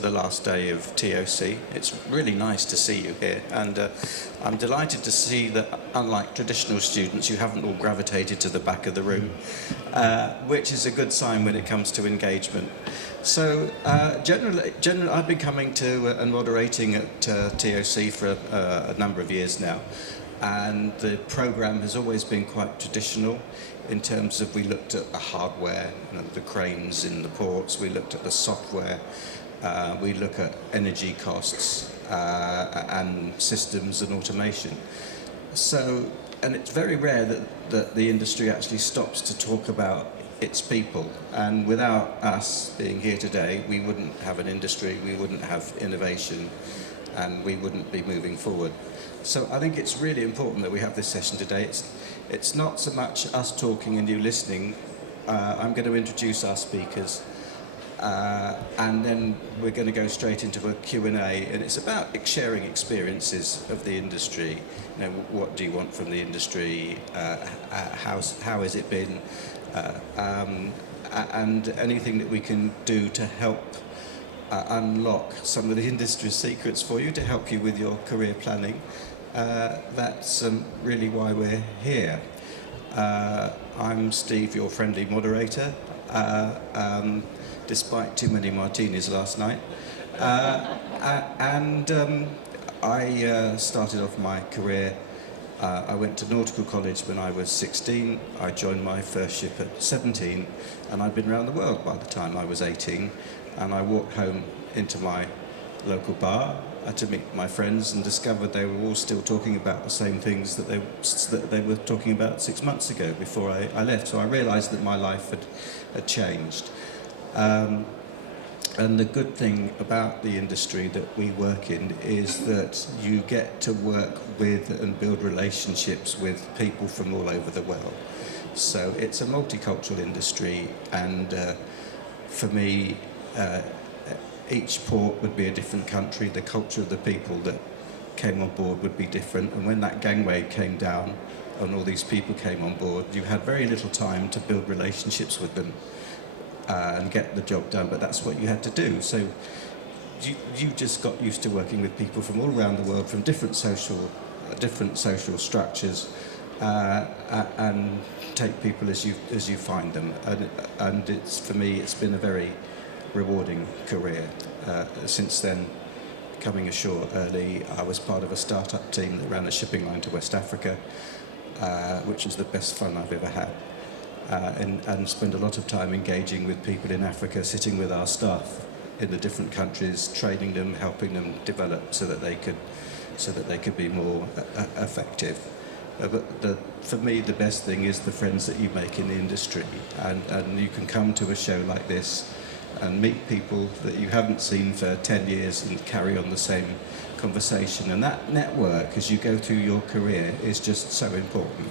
the last day of TOC. It's really nice to see you here, and I'm delighted to see that, unlike traditional students, you haven't all gravitated to the back of the room, which is a good sign when it comes to engagement. So generally, I've been coming to and moderating at TOC for a number of years now, and the program has always been quite traditional in terms of we looked at the hardware, the cranes in the ports, we looked at the software, we look at energy costs and systems and automation. So, and it's very rare that the industry actually stops to talk about its people, and without us being here today, we wouldn't have an industry, we wouldn't have innovation, and we wouldn't be moving forward. So I think it's really important that we have this session today. It's not so much us talking and you listening. I'm going to introduce our speakers, and then we're going to go straight into a Q&A, and it's about sharing experiences of the industry. You know, what do you want from the industry? How has it been? And anything that we can do to help unlock some of the industry secrets for you, to help you with your career planning. That's really why we're here. I'm Steve, your friendly moderator, despite too many martinis last night. I started off my career, I went to nautical college when I was 16, I joined my first ship at 17, and I'd been around the world by the time I was 18, and I walked home into my local bar to meet my friends and discovered they were all still talking about the same things that they were talking about 6 months ago before I left. So I realized that my life had changed. And the good thing about the industry that we work in is that you get to work with and build relationships with people from all over the world. So it's a multicultural industry, and for me, each port would be a different country. The culture of the people that came on board would be different. And when that gangway came down and all these people came on board, you had very little time to build relationships with them and get the job done. But that's what you had to do. So you just got used to working with people from all around the world, from different social structures, and take people as you find them. And it's, for me, it's been a very rewarding career. Since then, coming ashore early, I was part of a startup team that ran a shipping line to West Africa, which was the best fun I've ever had, and spent a lot of time engaging with people in Africa, sitting with our staff in the different countries, training them, helping them develop so that they could be more effective. But for me, the best thing is the friends that you make in the industry, and you can come to a show like this and meet people that you haven't seen for 10 years and carry on the same conversation. And that network, as you go through your career, is just so important.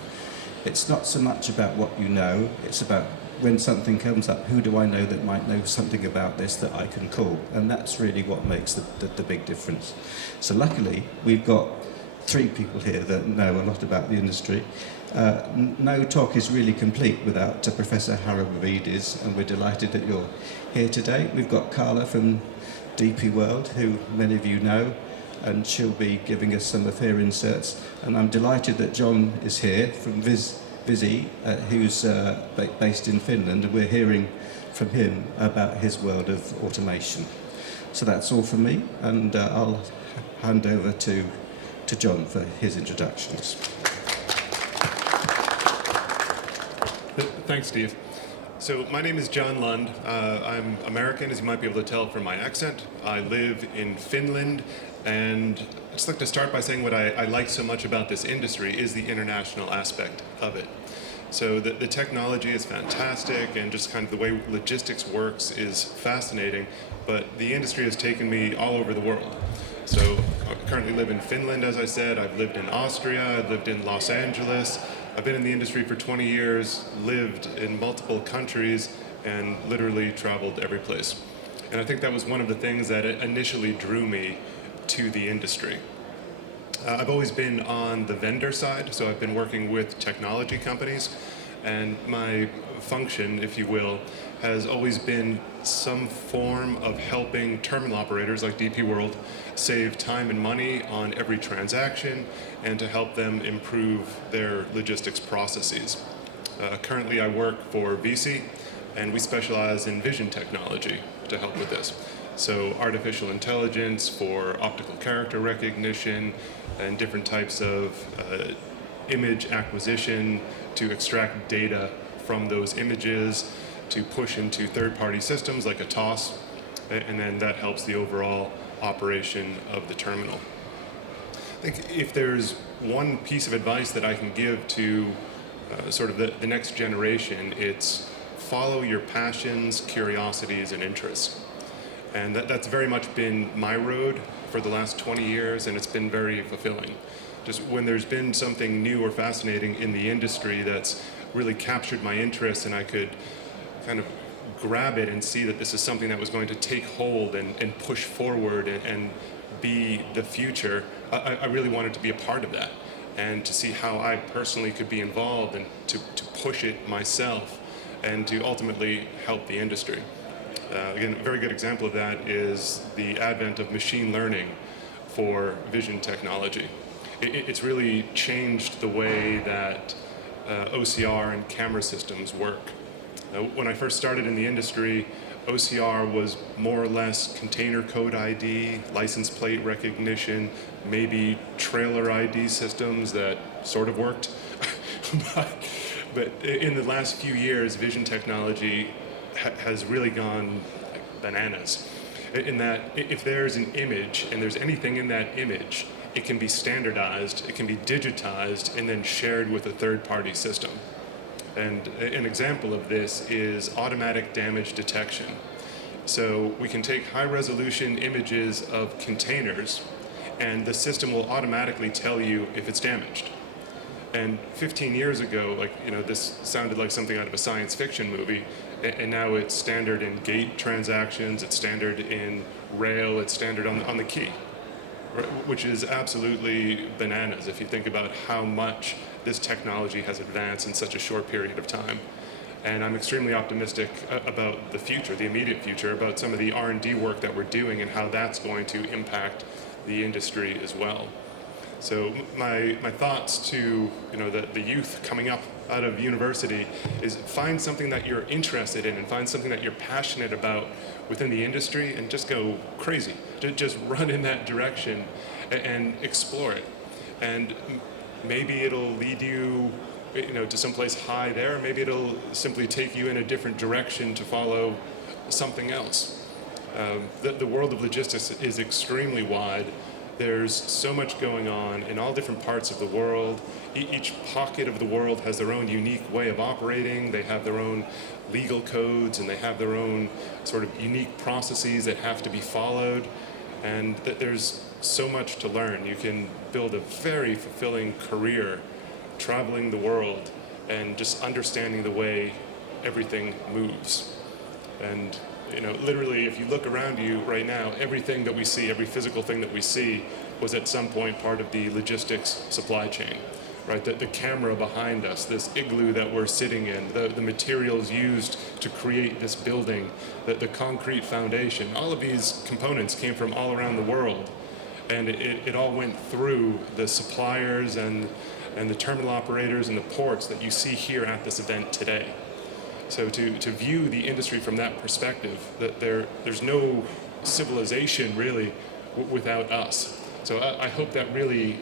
It's not so much about what you know, it's about when something comes up, who do I know that might know something about this that I can call? And that's really what makes the big difference. So luckily, we've got 3 people here that know a lot about the industry. No talk is really complete without Professor Mabidis, and we're delighted that you're here today. We've got Carla from DP World, who many of you know, and she'll be giving us some of her inserts. And I'm delighted that John is here from Visi, who's based in Finland, and we're hearing from him about his world of automation. So that's all from me, and I'll hand over to John for his introductions. Thanks, Steve. So my name is John Lund. I'm American, as you might be able to tell from my accent. I live in Finland, and I'd just like to start by saying what I like so much about this industry is the international aspect of it. So the technology is fantastic, and just kind of the way logistics works is fascinating, but the industry has taken me all over the world. So I currently live in Finland, as I said. I've lived in Austria, I've lived in Los Angeles. I've been in the industry for 20 years, lived in multiple countries, and literally traveled every place. And I think that was one of the things that initially drew me to the industry. I've always been on the vendor side, so I've been working with technology companies, And my function, if you will, has always been some form of helping terminal operators like DP World save time and money on every transaction and to help them improve their logistics processes. Currently I work for VC, and we specialize in vision technology to help with this. So artificial intelligence for optical character recognition and different types of image acquisition to extract data from those images to push into third-party systems like a TOC, and then that helps the overall operation of the terminal. I think if there's one piece of advice that I can give to sort of the next generation, it's follow your passions, curiosities, and interests. And that's very much been my road for the last 20 years, and it's been very fulfilling. Just when there's been something new or fascinating in the industry that's really captured my interest, and I could kind of grab it and see that this is something that was going to take hold and push forward and be the future, I really wanted to be a part of that and to see how I personally could be involved and to push it myself and to ultimately help the industry. Again, a very good example of that is the advent of machine learning for vision technology. It's really changed the way that OCR and camera systems work. When I first started in the industry, OCR was more or less container code ID, license plate recognition, maybe trailer ID systems that sort of worked. but in the last few years, vision technology has really gone bananas. In that if there's an image and there's anything in that image, it can be standardized, it can be digitized, and then shared with a third-party system. And an example of this is automatic damage detection. So we can take high-resolution images of containers, and the system will automatically tell you if it's damaged. And 15 years ago, this sounded like something out of a science fiction movie, and now it's standard in gate transactions, it's standard in rail, it's standard on the key, which is absolutely bananas if you think about how much this technology has advanced in such a short period of time. And I'm extremely optimistic about the future, the immediate future, about some of the R&D work that we're doing and how that's going to impact the industry as well. So my thoughts to the youth coming up out of university is find something that you're interested in and find something that you're passionate about within the industry and just go crazy. Just run in that direction and explore it. And maybe it'll lead you to someplace high there, maybe it'll simply take you in a different direction to follow something else. The world of logistics is extremely wide. There's so much going on in all different parts of the world. Each pocket of the world has their own unique way of operating. They have their own legal codes and they have their own sort of unique processes that have to be followed. And there's so much to learn. You can build a very fulfilling career traveling the world and just understanding the way everything moves. And literally, if you look around you right now, everything that we see, every physical thing that we see was at some point part of the logistics supply chain, right? The camera behind us, this igloo that we're sitting in, the materials used to create this building, the concrete foundation, all of these components came from all around the world. And it all went through the suppliers and the terminal operators and the ports that you see here at this event today. So to view the industry from that perspective, that there's no civilization really without us. So I hope that really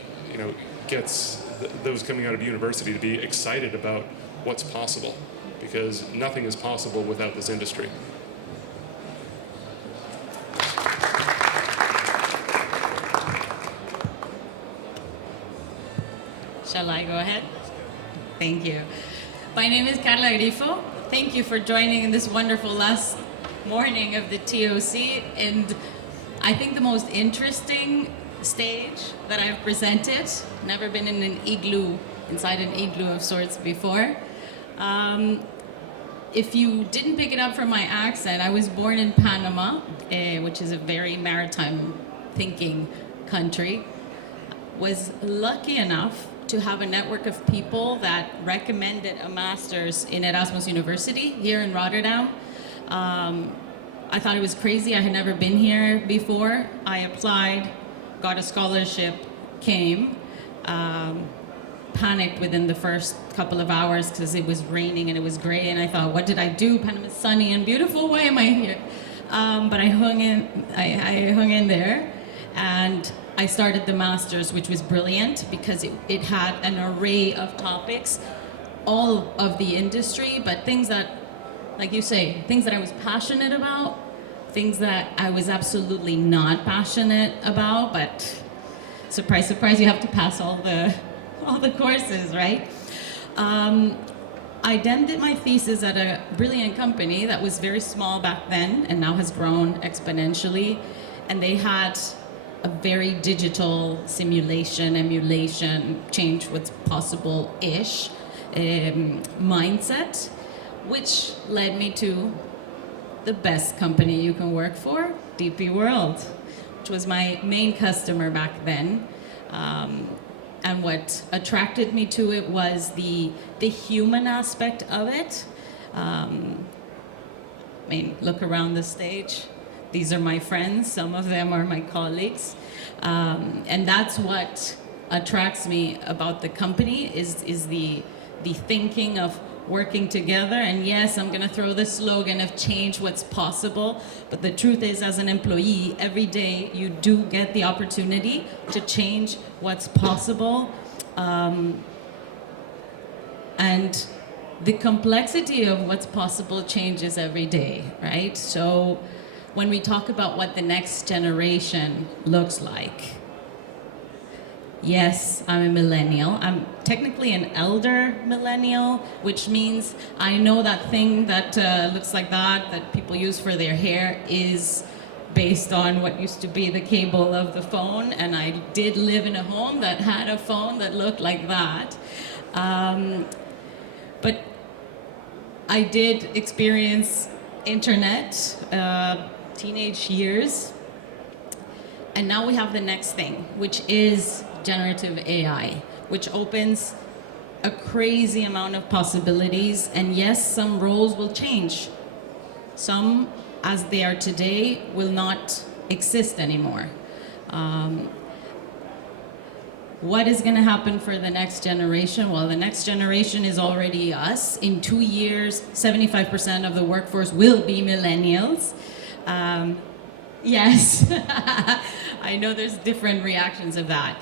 gets those coming out of university to be excited about what's possible, because nothing is possible without this industry. Shall I go ahead? Thank you. My name is Carla Araujo. Thank you for joining in this wonderful last morning of the TOC. And I think the most interesting stage that I've presented, never been in an igloo, inside an igloo of sorts before. If you didn't pick it up from my accent, I was born in Panama, which is a very maritime thinking country. Was lucky enough to have a network of people that recommended a master's in Erasmus University here in Rotterdam. I thought it was crazy. I had never been here before. I applied, got a scholarship, came, panicked within the first couple of hours because it was raining and it was gray, and I thought, what did I do? Panama's sunny and beautiful. Why am I here? But I hung in there, and I started the master's, which was brilliant because it had an array of topics, all of the industry, but things that, like you say, things that I was passionate about, things that I was absolutely not passionate about, but surprise, surprise, you have to pass all the courses, right? I then did my thesis at a brilliant company that was very small back then and now has grown exponentially, and they had a very digital simulation, emulation, change what's possible-ish mindset, which led me to the best company you can work for, DP World, which was my main customer back then. And what attracted me to it was the human aspect of it. I mean, look around the stage. These are my friends. Some of them are my colleagues. And that's what attracts me about the company is the thinking of working together. And yes, I'm going to throw the slogan of change what's possible. But the truth is, as an employee, every day you do get the opportunity to change what's possible. And the complexity of what's possible changes every day, right? So when we talk about what the next generation looks like, yes, I'm a millennial. I'm technically an elder millennial, which means I know that thing that looks like that people use for their hair is based on what used to be the cable of the phone, and I did live in a home that had a phone that looked like that. But I did experience internet, teenage years, and now we have the next thing, which is generative AI, which opens a crazy amount of possibilities. And yes, some roles will change. Some, as they are today, will not exist anymore. What is going to happen for the next generation? Well, the next generation is already us. In 2 years, 75% of the workforce will be millennials. Yes, I know there's different reactions of that.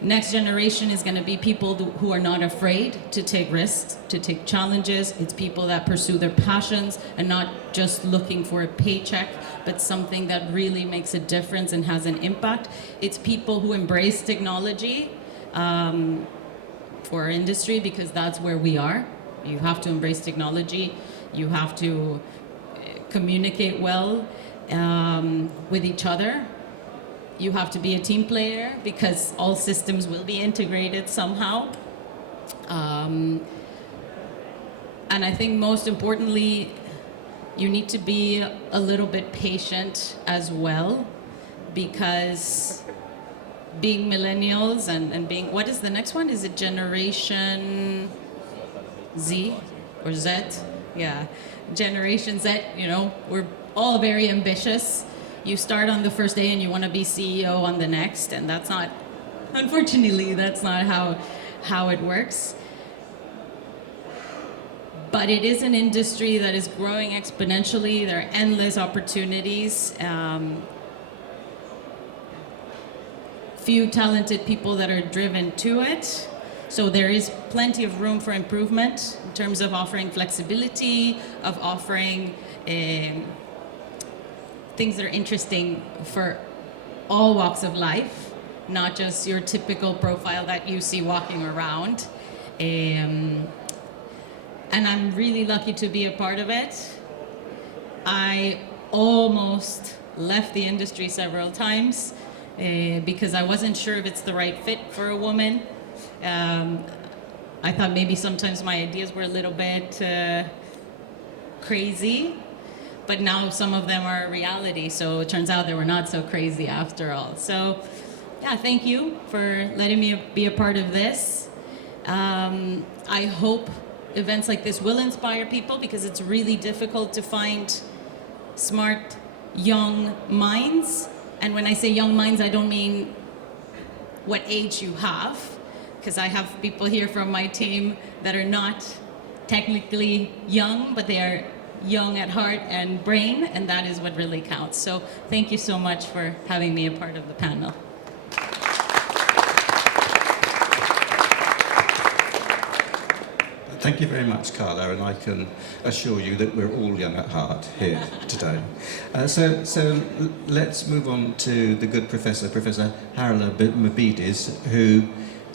Next generation is going to be people who are not afraid to take risks, to take challenges. It's people that pursue their passions and not just looking for a paycheck, but something that really makes a difference and has an impact. It's people who embrace technology for our industry, because that's where we are. You have to embrace technology. You have to communicate well with each other. You have to be a team player because all systems will be integrated somehow. And I think most importantly, you need to be a little bit patient as well, because being millennials and being, what is the next one? Is it Generation Z or Z? Yeah, Generation Z, you know, we're all very ambitious. You start on the first day and you want to be CEO on the next, and that's not, unfortunately, that's not how it works. But it is an industry that is growing exponentially. There are endless opportunities. Few talented people that are driven to it. So there is plenty of room for improvement in terms of offering flexibility, of offering things that are interesting for all walks of life, not just your typical profile that you see walking around. And I'm really lucky to be a part of it. I almost left the industry several times because I wasn't sure if it's the right fit for a woman. I thought maybe sometimes my ideas were a little bit crazy, but now some of them are reality, so it turns out they were not so crazy after all. So yeah, thank you for letting me be a part of this. I hope events like this will inspire people, because it's really difficult to find smart, young minds. And when I say young minds, I don't mean what age you have, because I have people here from my team that are not technically young, but they are young at heart and brain, and that is what really counts. So thank you so much for having me a part of the panel. Thank you very much, Carla, and I can assure you that we're all young at heart here today. So let's move on to the good professor, Professor Carla Mabidis, who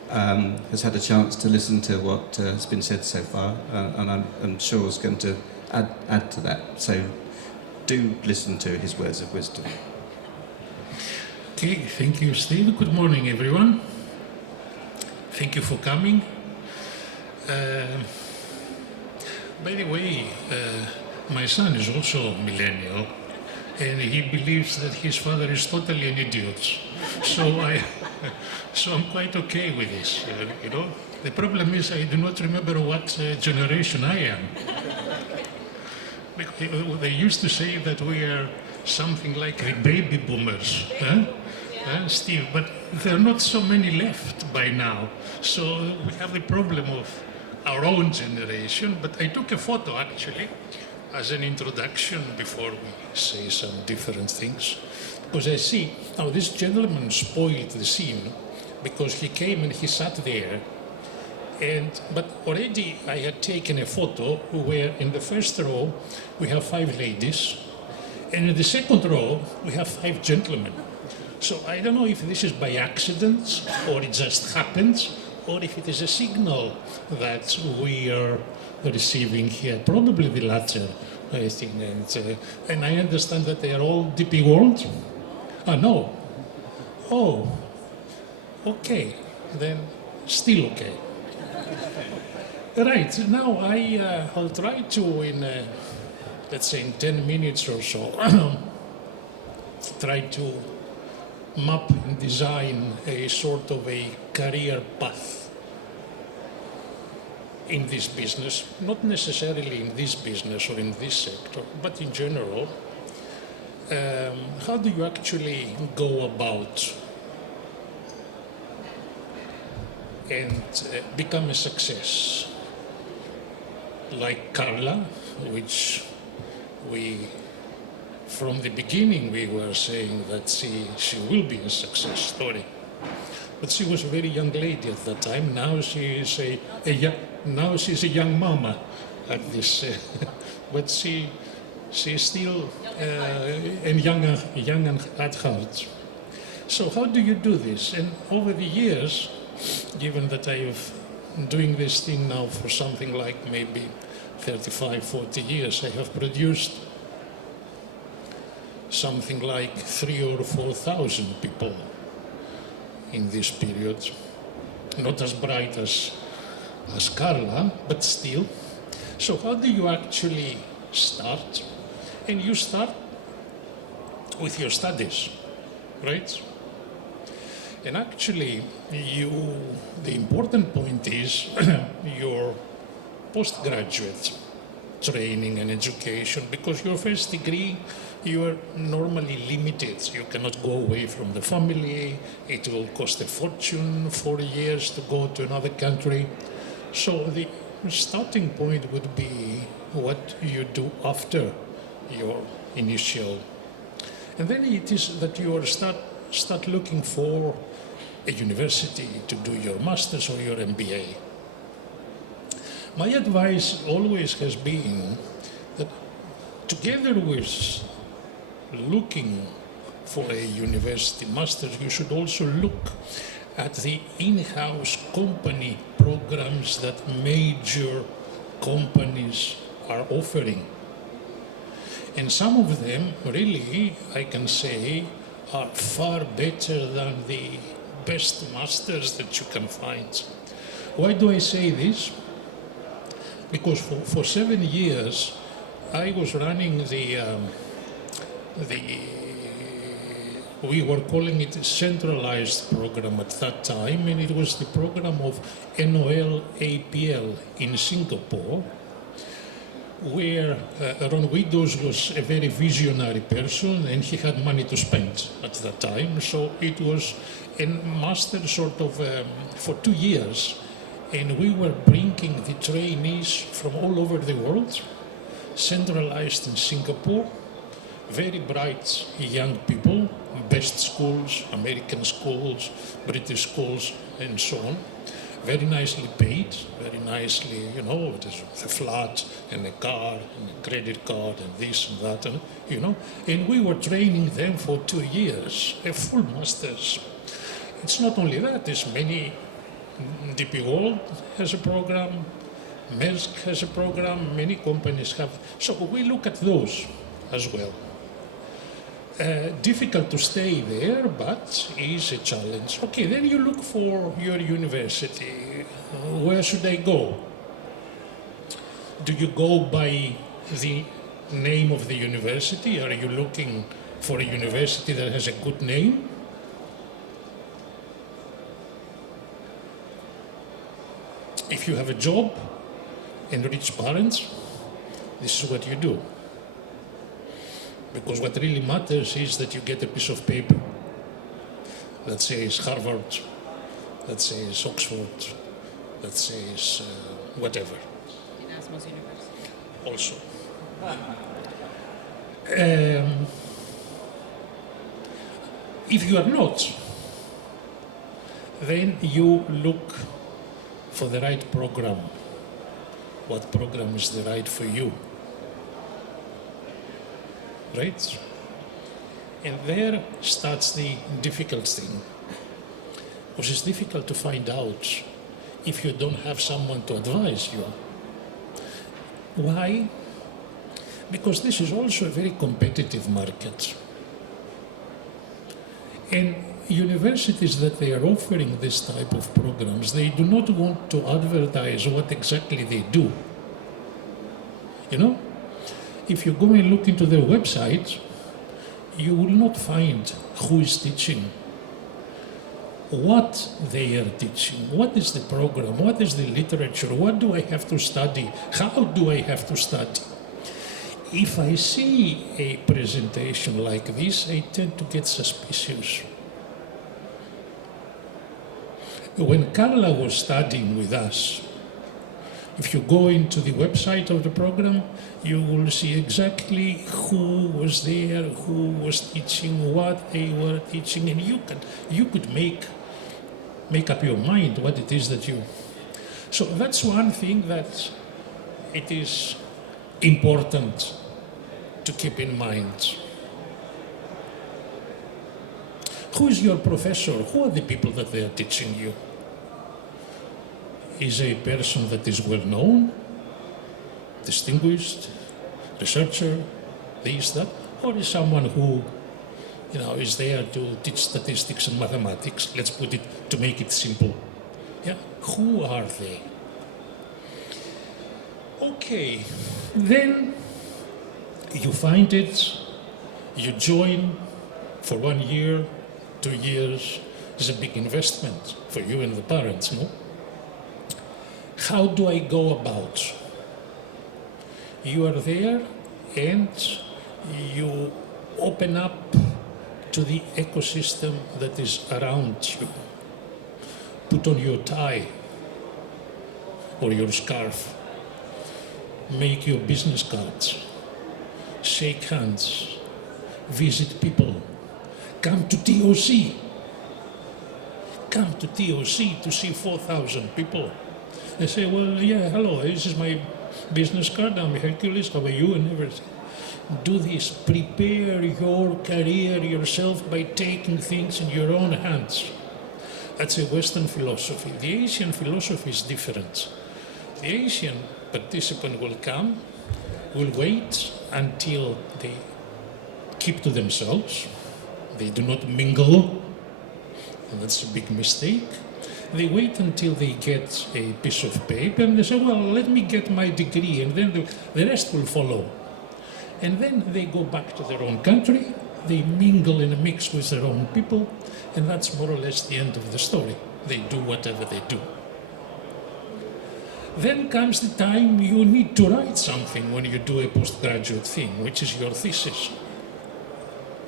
has had a chance to listen to what has been said so far, and I'm sure is going to add to that. So do listen to his words of wisdom. Okay, thank you, Steve. Good morning, everyone. Thank you for coming. By the way, my son is also millennial, and he believes that his father is totally an idiot. So I'm quite okay with this. You know, the problem is I do not remember what generation I am. They used to say that we are something like the baby boomers, Steve, but there are not so many left by now. So we have the problem of our own generation, but I took a photo actually as an introduction before we say some different things. Because I see, now this gentleman spoiled the scene because he came and he sat there, but already I had taken a photo where in the first row we have 5 ladies, and in the second row we have 5 gentlemen. So I don't know if this is by accident or it just happens, or if it is a signal that we are receiving here. Probably the latter, I think. And I understand that they are all DP World. No. Oh, okay. Then still okay. Right, now I'll try to, in let's say in 10 minutes or so, try to map and design a sort of a career path in this business, not necessarily in this business or in this sector, but in general. How do you actually go about and become a success? Like Carla, which from the beginning we were saying that she will be a success story. But she was a very young lady at that time. Now she is now she's a young mama at this, but she is still young at heart. So how do you do this? And over the years, given that I've doing this thing now for something like maybe 35, 40 years, I have produced something like 3,000 or 4,000 people in this period. Not as bright as Carla, but still. So how do you actually start? And you start with your studies, right? And actually, the important point is your postgraduate training and education, because your first degree, you are normally limited. You cannot go away from the family. It will cost a fortune, 4 years to go to another country. So the starting point would be what you do after your initial. And then it is that you are start looking for a university to do your master's or your MBA. My advice always has been that together with looking for a university master's, you should also look at the in-house company programs that major companies are offering. And some of them, really, I can say, are far better than the best masters that you can find. Why do I say this? Because for 7 years, I was running the We were calling it a centralized program at that time, and it was the program of NOL APL in Singapore, where Ron Widows was a very visionary person and he had money to spend at that time. So it was a master sort of for 2 years, and we were bringing the trainees from all over the world, centralized in Singapore, very bright young people, best schools, American schools, British schools, and so on. Very nicely paid, very nicely, you know, it is a flat and a car and a credit card and this and that, and, you know. And we were training them for 2 years, a full masters. It's not only that, there's many, DP World has a program, Maersk has a program, many companies have. So we look at those as well. Difficult to stay there, but is a challenge. Okay, then you look for your university. Where should I go? Do you go by the name of the university? Are you looking for a university that has a good name? If you have a job and rich parents, this is what you do. Because what really matters is that you get a piece of paper that says Harvard, that says Oxford, that says whatever. Erasmus University. Also. If you are not, then you look for the right program. What program is the right for you? Right? And there starts the difficult thing. Because it's difficult to find out if you don't have someone to advise you. Why? Because this is also a very competitive market. And universities that they are offering this type of programs, they do not want to advertise what exactly they do. You know? If you go and look into their website, you will not find who is teaching, what they are teaching, what is the program, what is the literature, what do I have to study, how do I have to study. If I see a presentation like this, I tend to get suspicious. When Carla was studying with us, if you go into the website of the program, you will see exactly who was there, who was teaching, what they were teaching, and you could make up your mind what it is that you. So that's one thing that it is important to keep in mind. Who is your professor? Who are the people that they are teaching you? Is a person that is well known, distinguished, researcher, this, that, or is someone who, you know, is there to teach statistics and mathematics? Let's put it to make it simple. Yeah, who are they? Okay, then you find it, you join for 1 year, 2 years. It's a big investment for you and the parents, no? How do I go about? You are there and you open up to the ecosystem that is around you. Put on your tie or your scarf. Make your business cards. Shake hands. Visit people. Come to TOC. Come to TOC to see 4,000 people. They say, well, yeah, hello, this is my business card, I'm Hercules, how are you, and everything. Do this, prepare your career yourself by taking things in your own hands. That's a Western philosophy. The Asian philosophy is different. The Asian participant will come, will wait until they keep to themselves. They do not mingle, and that's a big mistake. They wait until they get a piece of paper and they say, well, let me get my degree and then the rest will follow. And then they go back to their own country they mingle and mix with their own people, and that's more or less the end of the story. They do whatever they do. Then comes the time you need to write something when you do a postgraduate thing, which is your thesis.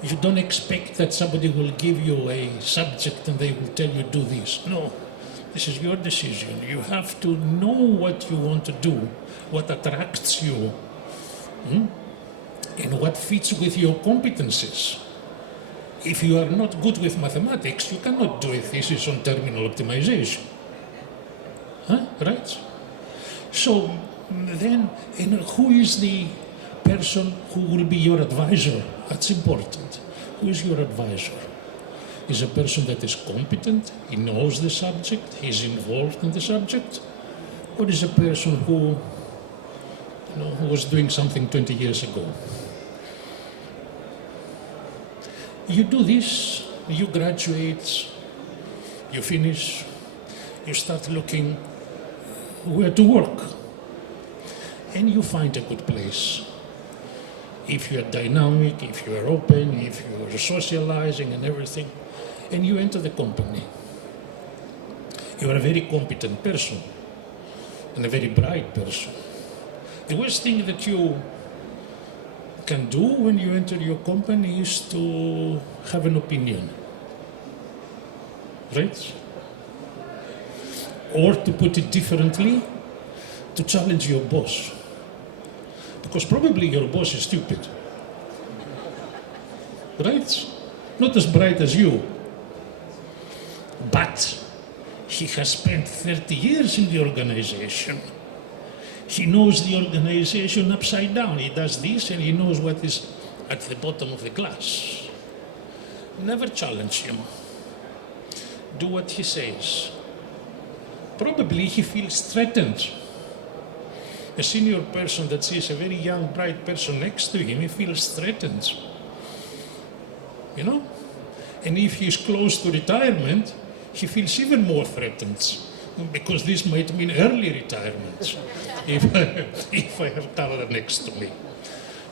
You don't expect that somebody will give you a subject and they will tell you do this. No, this is your decision. You have to know what you want to do, what attracts you, and what fits with your competencies. If you are not good with mathematics, you cannot do a thesis on terminal optimization. Right? So then, and who is the person who will be your advisor? That's important. Who is your advisor? Is a person that is competent, he knows the subject, he's involved in the subject, or is a person who was doing something 20 years ago? You do this, you graduate, you finish, you start looking where to work, and you find a good place. If you are dynamic, if you are open, if you are socializing and everything, and you enter the company. You are a very competent person and a very bright person. The worst thing that you can do when you enter your company is to have an opinion, right? Or to put it differently, to challenge your boss. Because probably your boss is stupid, right? Not as bright as you, but he has spent 30 years in the organization. He knows the organization upside down. He does this and he knows what is at the bottom of the glass. Never challenge him. Do what he says. Probably he feels threatened. A senior person that sees a very young, bright person next to him, he feels threatened. You know? And if he's close to retirement, he feels even more threatened, because this might mean early retirement if I have Carla next to me.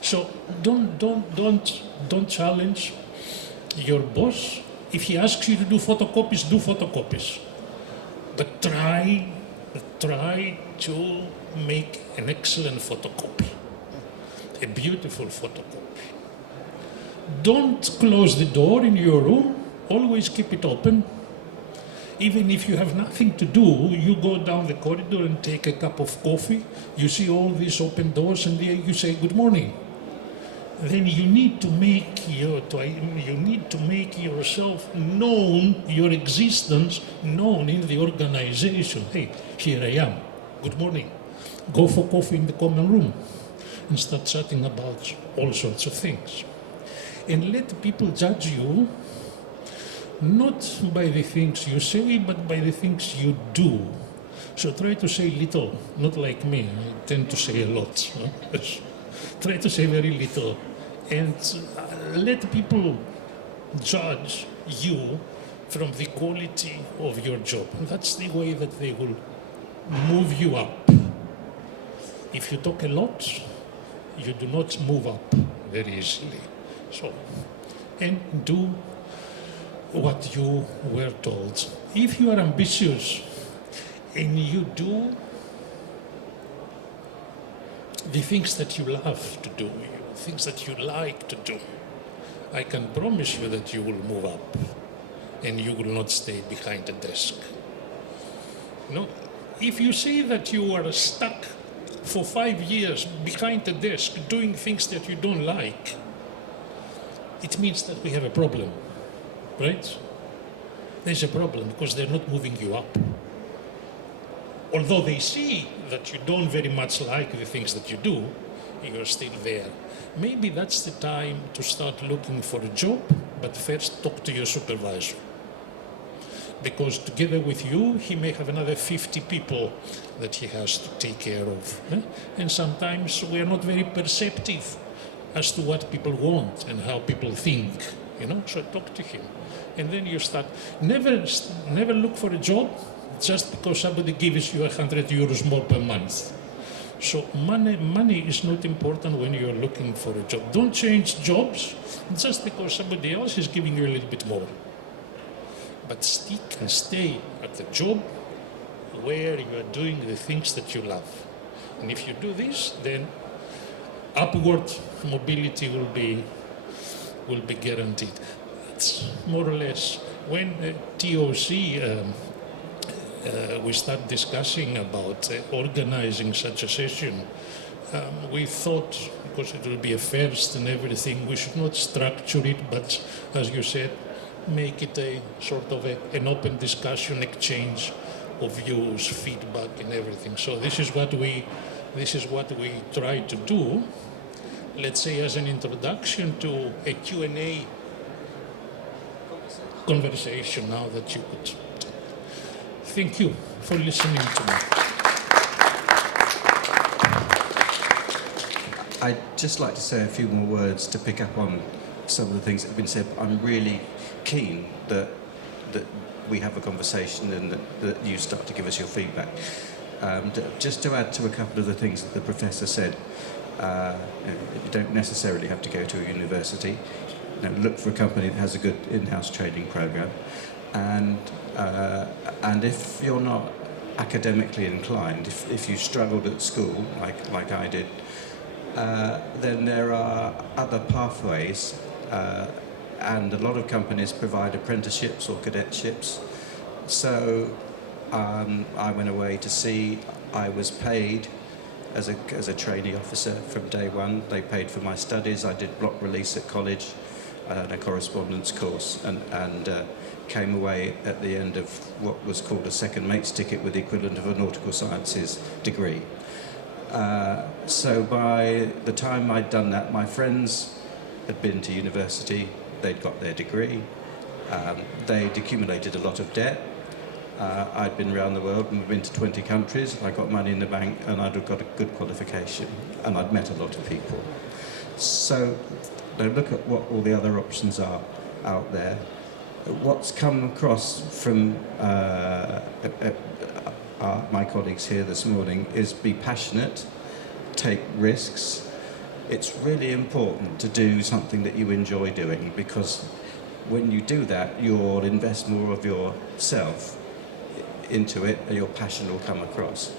So don't challenge your boss. If he asks you to do photocopies, do photocopies. But try to make an excellent photocopy, a beautiful photocopy. Don't close the door in your room, always keep it open. Even if you have nothing to do, you go down the corridor and take a cup of coffee, you see all these open doors and you say good morning. Then you need to make yourself known, your existence known in the organization. Hey, here I am, good morning. Go for coffee in the common room and start chatting about all sorts of things. And let people judge you not by the things you say, but by the things you do. So try to say little, not like me. I tend to say a lot. Try to say very little. And let people judge you from the quality of your job. And that's the way that they will move you up. If you talk a lot, you do not move up very easily. So, and do what you were told. If you are ambitious and you do the things that you love to do, things that you like to do, I can promise you that you will move up and you will not stay behind a desk. No, if you say that you are stuck for 5 years behind a desk doing things that you don't like, it means that we have a problem, right? There's a problem because they're not moving you up. Although they see that you don't very much like the things that you do, you're still there. Maybe that's the time to start looking for a job, but first talk to your supervisor. Because together with you, he may have another 50 people that he has to take care of. And sometimes we are not very perceptive as to what people want and how people think, so talk to him. And then you start, never look for a job just because somebody gives you 100 euros more per month. So money is not important when you're looking for a job. Don't change jobs just because somebody else is giving you a little bit more. But stick and stay at the job where you are doing the things that you love. And if you do this, then upward mobility will be guaranteed. That's more or less when TOC we start discussing about organizing such a session. We thought, because it will be a first and everything, we should not structure it, but as you said, make it a sort of an open discussion, exchange of views, feedback, and everything. So this is what we try to do. Let's say as an introduction to a Q&A conversation now that you could. Thank you for listening to me. I'd just like to say a few more words to pick up on some of the things that have been said. I'm really keen that we have a conversation and that you start to give us your feedback. Just to add to a couple of the things that the professor said, you don't necessarily have to go to a university. Look for a company that has a good in-house training program, and if you're not academically inclined, if you struggled at school like I did, then there are other pathways, and a lot of companies provide apprenticeships or cadetships. So I went away to sea. I was paid as a trainee officer from day one. They paid for my studies. I did block release at college. I had a correspondence course and came away at the end of what was called a second mate's ticket with the equivalent of a nautical sciences degree. So by the time I'd done that, my friends had been to university. They'd got their degree. They'd accumulated a lot of debt. I'd been around the world and been to 20 countries. I got money in the bank and I'd got a good qualification and I'd met a lot of people. So look at what all the other options are out there. What's come across from my colleagues here this morning is be passionate, take risks. It's really important to do something that you enjoy doing, because when you do that, you'll invest more of yourself into it and your passion will come across.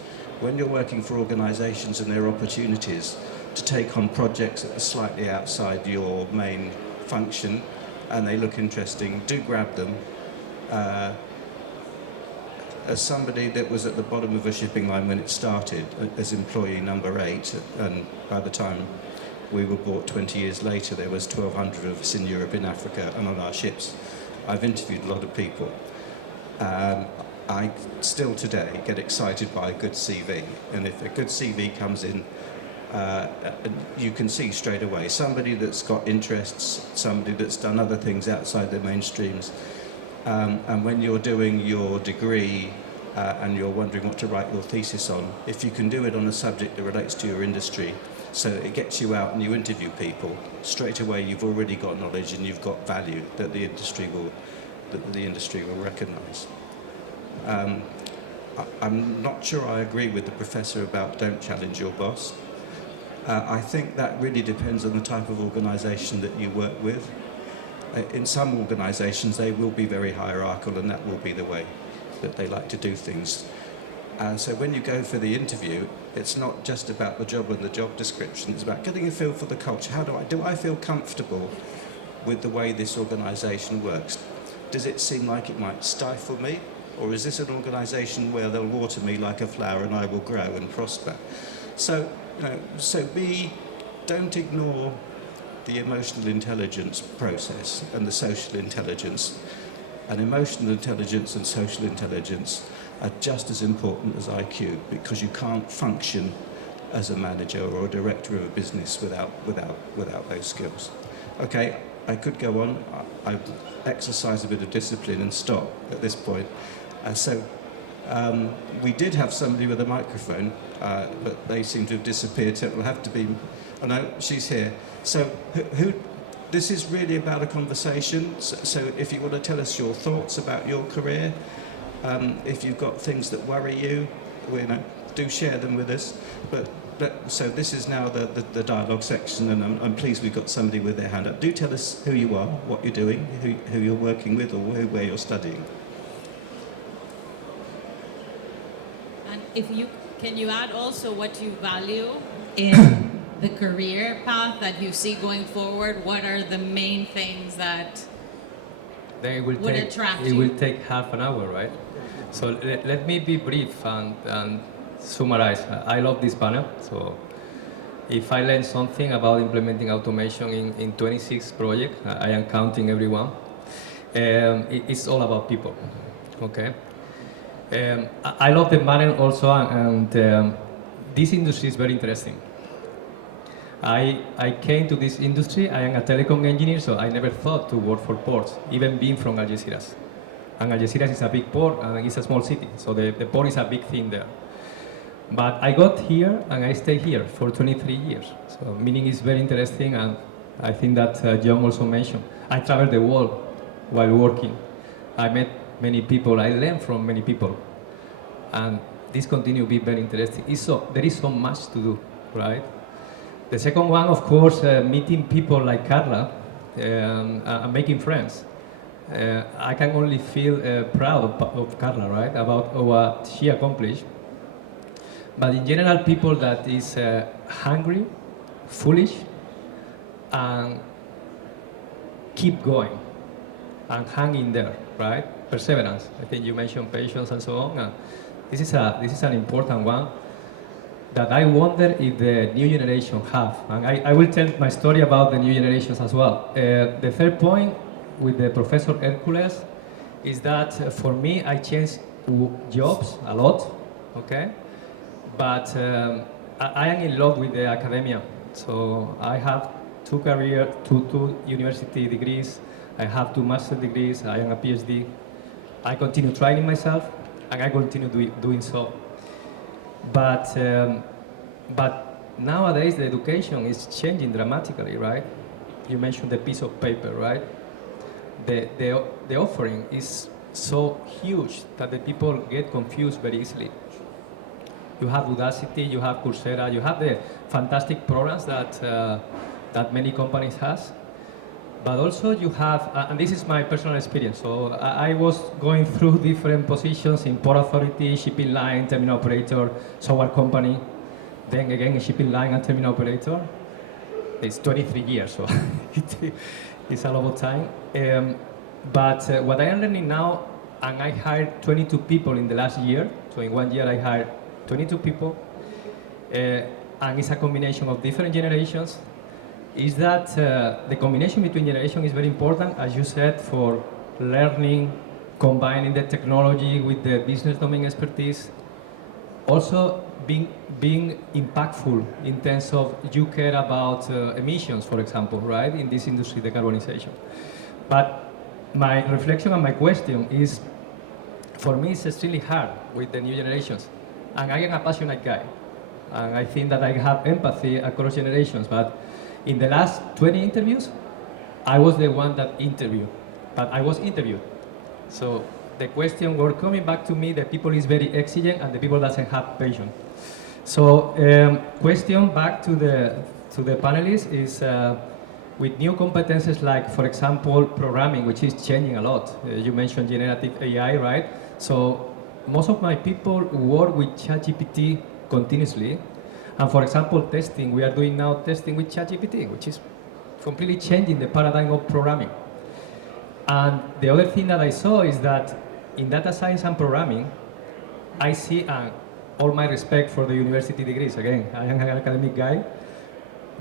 When you're working for organisations and there are opportunities to take on projects that are slightly outside your main function and they look interesting, do grab them. As somebody that was at the bottom of a shipping line when it started, as employee number 8, and by the time we were bought 20 years later, there was 1,200 of us in Europe, in Africa, and on our ships. I've interviewed a lot of people. I still today get excited by a good CV, and if a good CV comes in, you can see straight away somebody that's got interests, somebody that's done other things outside their mainstreams. And when you're doing your degree and you're wondering what to write your thesis on, if you can do it on a subject that relates to your industry, so that it gets you out and you interview people, straight away you've already got knowledge and you've got value that the industry will recognise. I'm not sure I agree with the professor about don't challenge your boss. I think that really depends on the type of organisation that you work with. In some organisations they will be very hierarchical and that will be the way that they like to do things. So when you go for the interview, it's not just about the job and the job description, it's about getting a feel for the culture. Do I feel comfortable with the way this organisation works? Does it seem like it might stifle me? Or is this an organisation where they'll water me like a flower and I will grow and prosper? So, don't ignore the emotional intelligence process and the social intelligence. And emotional intelligence and social intelligence are just as important as IQ, because you can't function as a manager or a director of a business without those skills. Okay, I could go on. I exercise a bit of discipline and stop at this point. We did have somebody with a microphone, but they seem to have disappeared, so it will have to be... Oh no, she's here. So this is really about a conversation, so if you want to tell us your thoughts about your career, if you've got things that worry you, do share them with us, but so this is now the dialogue section, and I'm pleased we've got somebody with their hand up. Do tell us who you are, what you're doing, who you're working with, or where you're studying. And can you add also what you value in the career path that you see going forward? What are the main things that Then it will would take, attract it you? will take half an hour, right? So let me be brief and summarize. I love this panel. So if I learn something about implementing automation in 26 projects, I am counting everyone. It's all about people. Okay. I love the panel also, and this industry is very interesting. I came to this industry, I am a telecom engineer, so I never thought to work for ports, even being from Algeciras. And Algeciras is a big port, and it's a small city, so the port is a big thing there. But I got here, and I stayed here for 23 years. So meaning it's very interesting, and I think that John also mentioned. I traveled the world while working. I met many people, I learned from many people. And this continues to be very interesting. There is so much to do, right? The second one, of course, meeting people like Carla and making friends. I can only feel proud of Carla, right, about what she accomplished. But in general, people that is hungry, foolish, and keep going and hang in there, right? Perseverance. I think you mentioned patience and so on. This is an important one that I wonder if the new generation have. And I will tell my story about the new generations as well. The third point with the Professor Hercules is that for me, I changed jobs a lot, okay? But I am in love with the academia. So I have two university degrees. I have 2 master degrees. I am a PhD. I continue training myself, and I continue doing so. But nowadays the education is changing dramatically, right? You mentioned the piece of paper, right? The offering is so huge that the people get confused very easily. You have Udacity, you have Coursera, you have the fantastic programs that many companies has. But also you have, and this is my personal experience, so I was going through different positions in Port Authority, shipping line, terminal operator, software company, then again shipping line and terminal operator. It's 23 years, so it's a lot of time. But what I am learning now, and I hired 22 people in the last year, so in 1 year I hired 22 people, and it's a combination of different generations, is that the combination between generations is very important, as you said, for learning, combining the technology with the business domain expertise. Also being impactful in terms of you care about emissions, for example, right, in this industry, decarbonization. But my reflection and my question is, for me, it's extremely hard with the new generations. And I am a passionate guy. And I think that I have empathy across generations, but in the last 20 interviews, I was the one that interviewed, but I was interviewed. So the question were coming back to me, the people is very exigent and the people doesn't have patience. So question back to the panelists is with new competences like, for example, programming, which is changing a lot. You mentioned generative AI, right? So most of my people work with ChatGPT continuously. And for example, testing, we are doing now testing with ChatGPT, which is completely changing the paradigm of programming. And the other thing that I saw is that in data science and programming, I see, all my respect for the university degrees, again, I am an academic guy,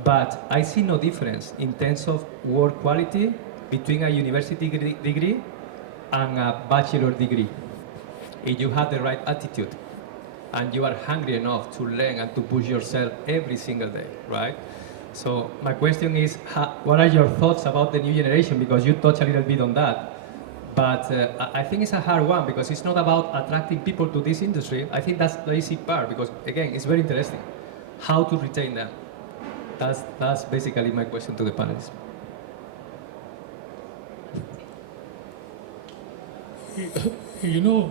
but I see no difference in terms of work quality between a university degree and a bachelor degree, if you have the right attitude and you are hungry enough to learn and to push yourself every single day, right? So my question is, what are your thoughts about the new generation? Because you touched a little bit on that, but I think it's a hard one because it's not about attracting people to this industry. I think that's the easy part because, again, it's very interesting. How to retain them? That's basically my question to the panelists. You know,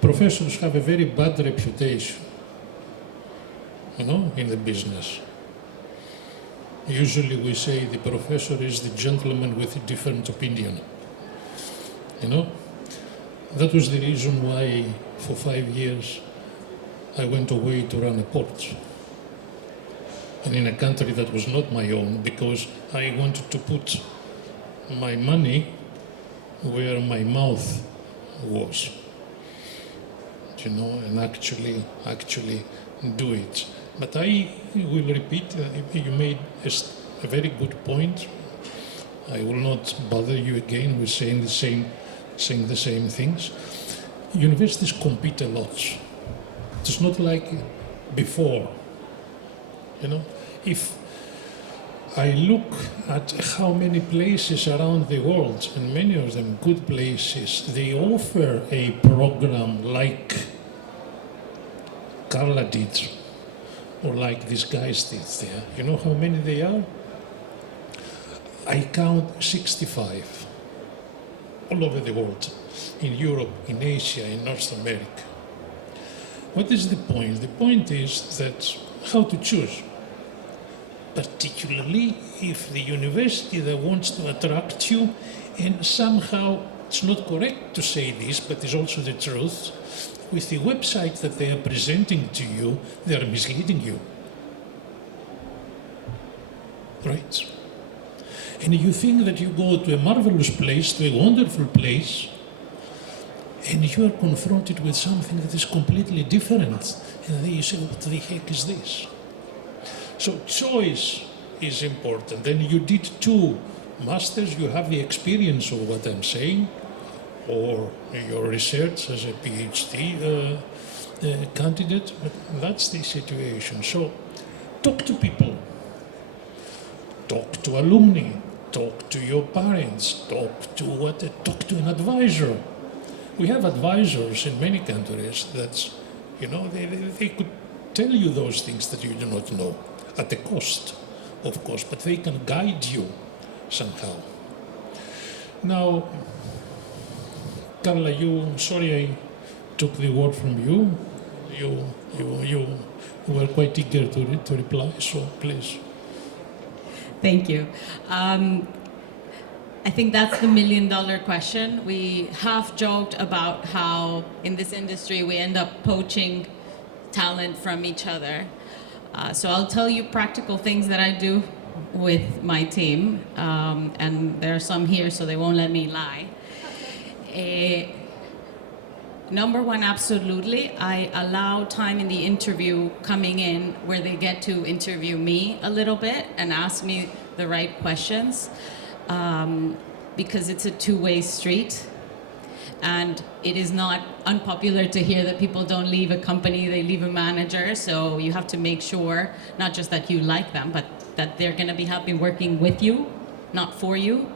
professors have a very bad reputation in the business. Usually we say the professor is the gentleman with a different opinion. That was the reason why for 5 years I went away to run a port. And in a country that was not my own, because I wanted to put my money where my mouth was, and actually do it. But I will repeat, you made a very good point. I will not bother you again with saying the same things. Universities compete a lot. It's not like before. If I look at how many places around the world, and many of them good places, they offer a program like Carla did, or like these guys did there. You know how many they are? I count 65 all over the world, in Europe, in Asia, in North America. What is the point? The point is that how to choose. Particularly if the university that wants to attract you, and somehow it's not correct to say this, but it's also the truth, with the website that they are presenting to you, they are misleading you. Right? And you think that you go to a marvelous place, to a wonderful place, and you are confronted with something that is completely different. And then you say, what the heck is this? So choice is important. Then you did 2 masters, you have the experience of what I'm saying, or your research as a PhD candidate, but that's the situation. So talk to people, talk to alumni, talk to your parents, talk to an advisor. We have advisors in many countries that, they could tell you those things that you do not know, at a cost, of course, but they can guide you somehow. Now, Carla, sorry I took the word from you. You were quite eager to reply, so please. Thank you. I think that's the $1 million question. We half joked about how in this industry we end up poaching talent from each other. So I'll tell you practical things that I do with my team, and there are some here, so they won't let me lie. Number one, absolutely, I allow time in the interview coming in where they get to interview me a little bit and ask me the right questions, because it's a two-way street. And it is not unpopular to hear that people don't leave a company, they leave a manager. So you have to make sure, not just that you like them, but that they're going to be happy working with you, not for you.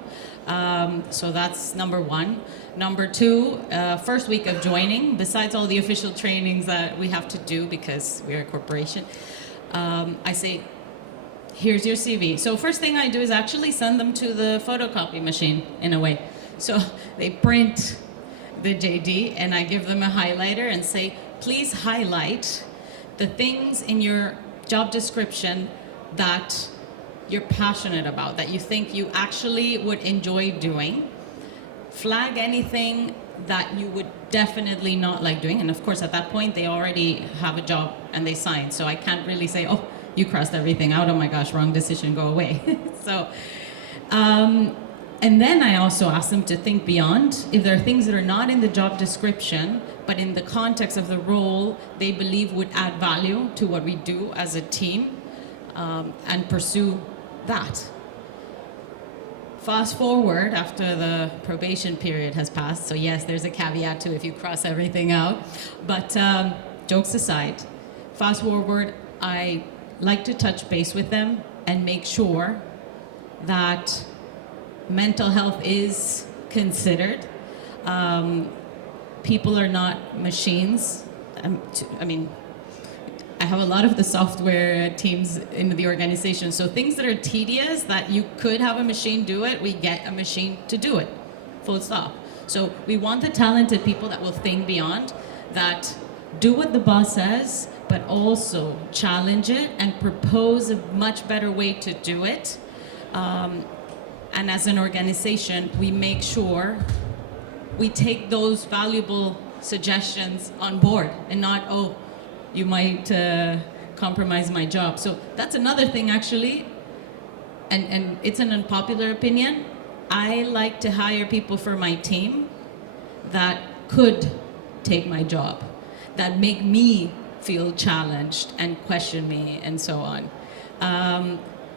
So that's number one. Number two, first week of joining, besides all the official trainings that we have to do because we're a corporation, I say, here's your CV. So first thing I do is actually send them to the photocopy machine in a way. So they print the JD and I give them a highlighter and say, please highlight the things in your job description that you're passionate about, that you think you actually would enjoy doing. Flag anything that you would definitely not like doing. And of course, at that point, they already have a job and they sign. So I can't really say, oh, you crossed everything out. Oh my gosh, wrong decision, go away. So, and then I also ask them to think beyond. If there are things that are not in the job description, but in the context of the role they believe would add value to what we do as a team, and pursue that. Fast forward after the probation period has passed. So yes, there's a caveat to if you cross everything out. But jokes aside, fast forward, I like to touch base with them and make sure that mental health is considered. People are not machines. I have a lot of the software teams in the organization. So things that are tedious, that you could have a machine do it, we get a machine to do it, full stop. So we want the talented people that will think beyond, that do what the boss says, but also challenge it and propose a much better way to do it. And as an organization, we make sure we take those valuable suggestions on board and not, oh, you might compromise my job. So that's another thing, actually, and it's an unpopular opinion. I like to hire people for my team that could take my job, that make me feel challenged and question me and so on.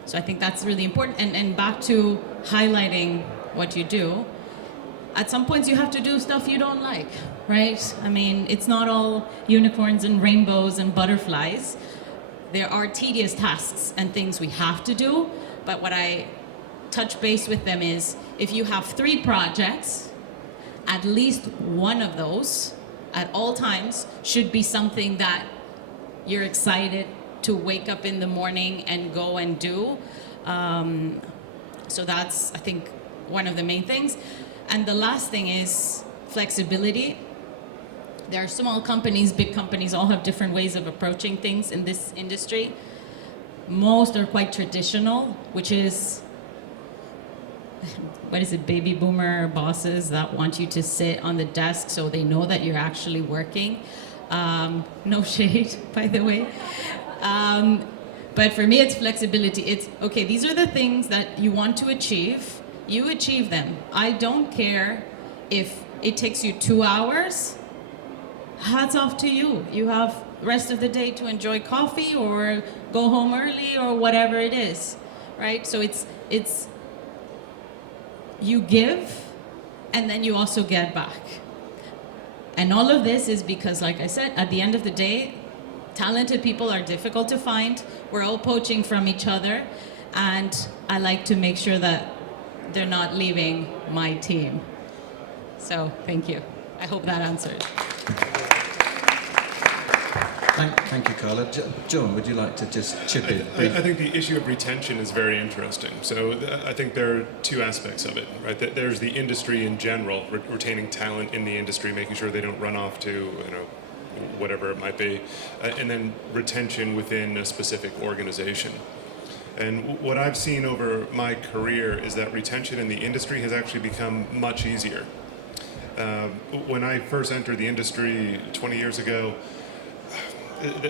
So I think that's really important. And back to highlighting what you do, at some points you have to do stuff you don't like, right? I mean, it's not all unicorns and rainbows and butterflies. There are tedious tasks and things we have to do, but what I touch base with them is, if you have 3 projects, at least one of those at all times should be something that you're excited to wake up in the morning and go and do. So that's, I think, one of the main things. And the last thing is flexibility. There are small companies, big companies, all have different ways of approaching things in this industry. Most are quite traditional, which is, what is it, baby boomer bosses that want you to sit on the desk so they know that you're actually working. No shade, by the way. But for me, it's flexibility. It's, okay, these are the things that you want to achieve. You achieve them. I don't care if it takes you 2 hours. Hats off to you. You have the rest of the day to enjoy coffee or go home early or whatever it is, right? So it's you give and then you also get back. And all of this is because, like I said, at the end of the day, talented people are difficult to find. We're all poaching from each other, and I like to make sure that they're not leaving my team. So thank you. I hope that answered. Thank you, Carla. John, would you like to just chip in? I think the issue of retention is very interesting. So I think there are 2 aspects of it, right? There's the industry in general, retaining talent in the industry, making sure they don't run off to, whatever it might be, and then retention within a specific organization. And what I've seen over my career is that retention in the industry has actually become much easier. When I first entered the industry 20 years ago,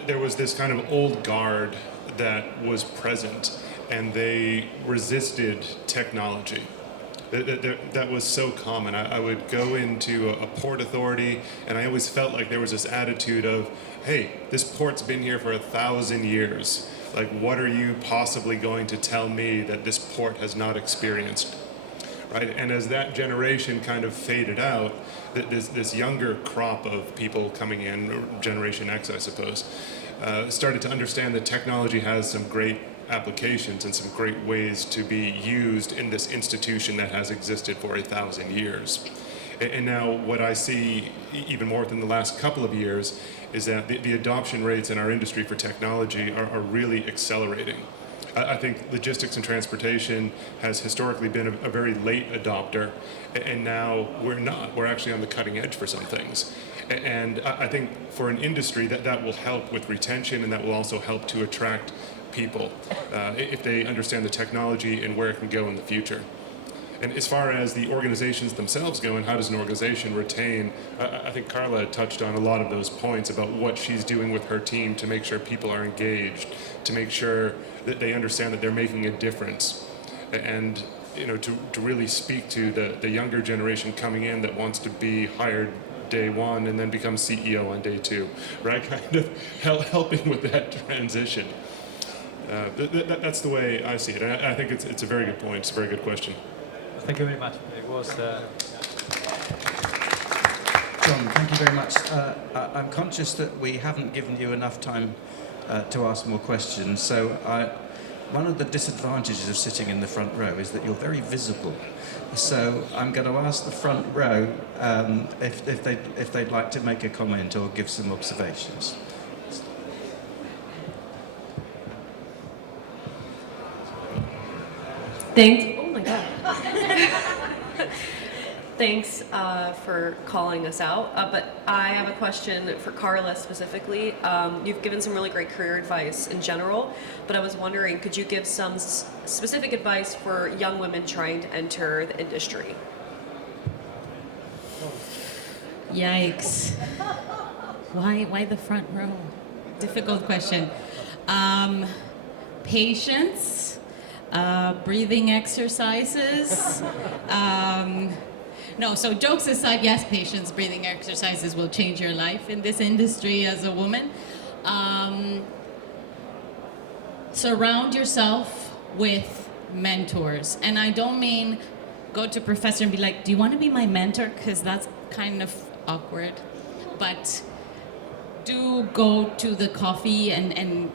there was this kind of old guard that was present, and they resisted technology. That was so common. I would go into a port authority, and I always felt like there was this attitude of, hey, this port's been here for 1,000 years. Like, what are you possibly going to tell me that this port has not experienced? Right? And as that generation kind of faded out, this younger crop of people coming in, Generation X, I suppose, started to understand that technology has some great applications and some great ways to be used in this institution that has existed for 1,000 years. And now what I see even more within the last couple of years is that the adoption rates in our industry for technology are really accelerating. I think logistics and transportation has historically been a very late adopter, and now we're not. We're actually on the cutting edge for some things. And I think for an industry that will help with retention, and that will also help to attract people if they understand the technology and where it can go in the future. And as far as the organizations themselves go and how does an organization retain, I think Carla touched on a lot of those points about what she's doing with her team to make sure people are engaged, to make sure that they understand that they're making a difference. And to really speak to the younger generation coming in that wants to be hired day 1 and then become CEO on day 2, right? Kind of helping with that transition. That's the way I see it. And I think it's a very good point. It's a very good question. Thank you very much. It was. John, thank you very much. I'm conscious that we haven't given you enough time to ask more questions. So one of the disadvantages of sitting in the front row is that you're very visible. So I'm going to ask the front row if they'd like to make a comment or give some observations. Thanks. Oh my God. Thanks for calling us out, but I have a question for Carla specifically. You've given some really great career advice in general, but I was wondering, could you give some specific advice for young women trying to enter the industry? Yikes. Why the front row? Difficult question. Patience, breathing exercises. No, so jokes aside, yes, patience, breathing exercises will change your life in this industry as a woman. Surround yourself with mentors. And I don't mean go to a professor and be like, do you want to be my mentor? Because that's kind of awkward. But do go to the coffee and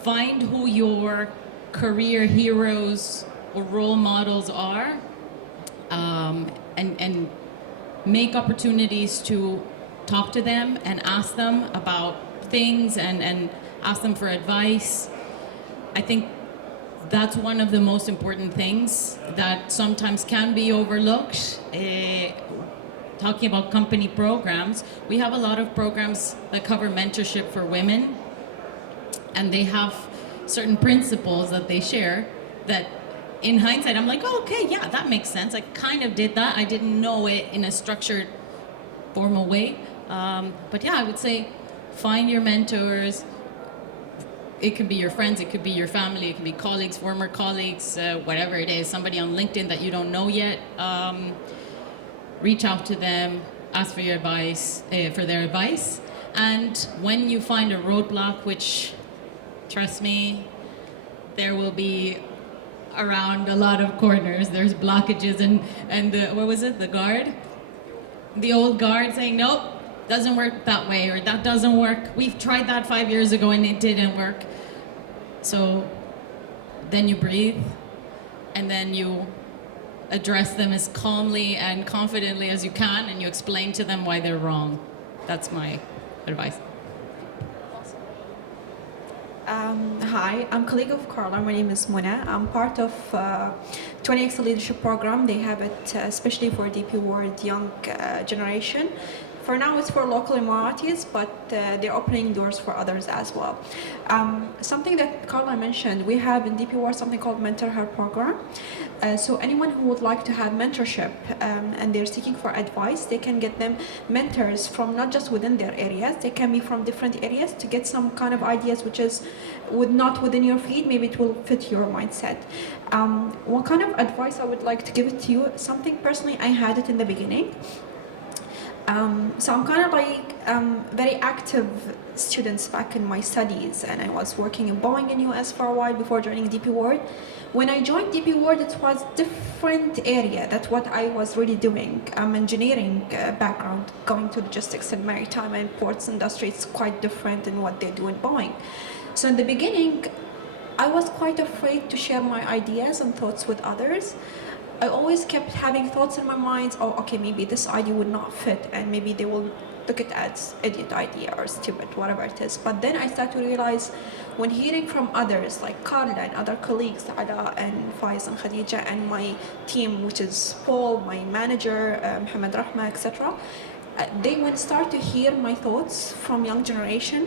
find who your career heroes or role models are, and make opportunities to talk to them and ask them about things and ask them for advice. I think that's one of the most important things that sometimes can be overlooked. Talking about company programs, we have a lot of programs that cover mentorship for women, and they have certain principles that they share that in hindsight I'm like, oh, okay, yeah, that makes sense. I kind of did that. I didn't know it in a structured, formal way. But yeah, I would say find your mentors. It could be your friends, it could be your family, it could be colleagues, former colleagues, whatever it is, somebody on LinkedIn that you don't know yet. Reach out to them, ask for your advice, for their advice. And when you find a roadblock, which, trust me, there will be around a lot of corners, there's blockages and the, what was it, the guard? The old guard saying, nope, doesn't work that way, or that doesn't work. We've tried that 5 years ago and it didn't work. So then you breathe, and then you address them as calmly and confidently as you can, and you explain to them why they're wrong. That's my advice. Hi, I'm a colleague of Carla. My name is Mona. I'm part of 20X Leadership Program. They have it especially for DP World Young Generation. For now, it's for local Emiratis, but they're opening doors for others as well. Something that Carla mentioned, we have in DP World something called Mentor Her Program. So anyone who would like to have mentorship and they're seeking for advice, they can get them mentors from not just within their areas, they can be from different areas to get some kind of ideas which is not within your field, maybe it will fit your mindset. What kind of advice I would like to give it to you, something personally I had it in the beginning. So I'm kind of like very active students back in my studies, and I was working in Boeing in US for a while before joining DP World. When I joined DP World, it was different area than what I was really doing. I'm engineering background, going to logistics and maritime and ports industry. It's quite different than what they do in Boeing. So in the beginning, I was quite afraid to share my ideas and thoughts with others. I always kept having thoughts in my mind, oh, okay, maybe this idea would not fit, and maybe they will look at it as idiot idea or stupid, whatever it is. But then I started to realize, when hearing from others like Carla and other colleagues, Ala and Faiz and Khadija, and my team, which is Paul, my manager, Mohammed Rahma, etc., they when start to hear my thoughts from young generation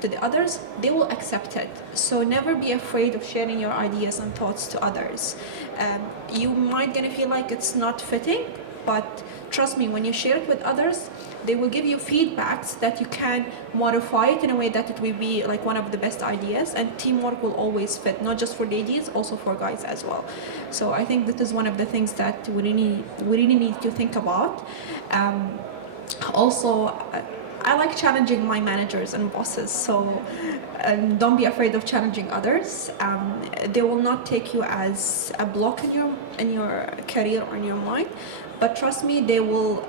to the others, they will accept it. So never be afraid of sharing your ideas and thoughts to others. You might gonna feel like it's not fitting, but trust me, when you share it with others, they will give you feedbacks that you can modify it in a way that it will be like one of the best ideas, and teamwork will always fit, not just for ladies, also for guys as well. So I think that is one of the things that we really need to think about. Also, I like challenging my managers and bosses, so don't be afraid of challenging others. They will not take you as a block in your career or in your mind, but trust me, they will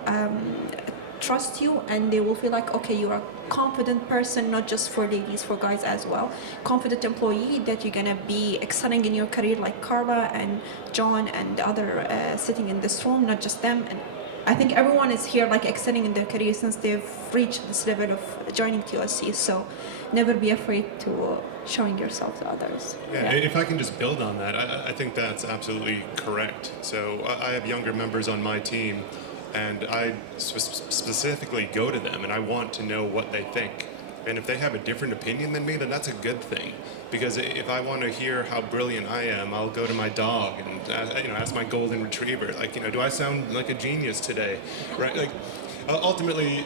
trust you, and they will feel like, okay, you're a confident person, not just for ladies, for guys as well. Confident employee that you're gonna be excelling in your career, like Carla and John and the other sitting in this room, not just them. And I think everyone is here like excelling in their career since they've reached this level of joining TOC. So never be afraid to showing yourself to others. Yeah, if I can just build on that, I think that's absolutely correct. So I have younger members on my team, and I specifically go to them, and I want to know what they think. And if they have a different opinion than me, then that's a good thing. Because if I want to hear how brilliant I am, I'll go to my dog and ask my golden retriever, like, do I sound like a genius today, right? Like, ultimately,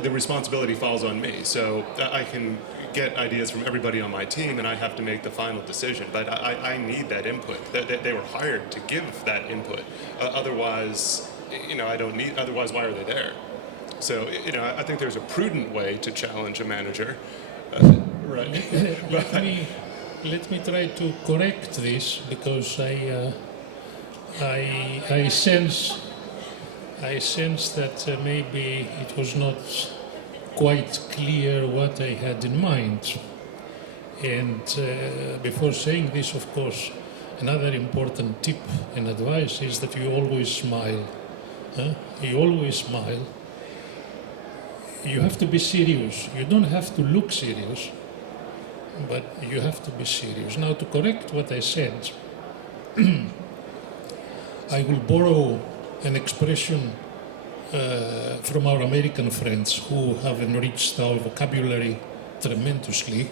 the responsibility falls on me. So I can get ideas from everybody on my team, and I have to make the final decision. But I need that input. They were hired to give that input. Otherwise, I don't need. Otherwise, why are they there? So, I think there's a prudent way to challenge a manager. Right. Let me try to correct this, because I sense that maybe it was not quite clear what I had in mind. And before saying this, of course, another important tip and advice is that you always smile. You always smile. You have to be serious. You don't have to look serious, but you have to be serious. Now, to correct what I said, I will borrow an expression from our American friends who have enriched our vocabulary tremendously,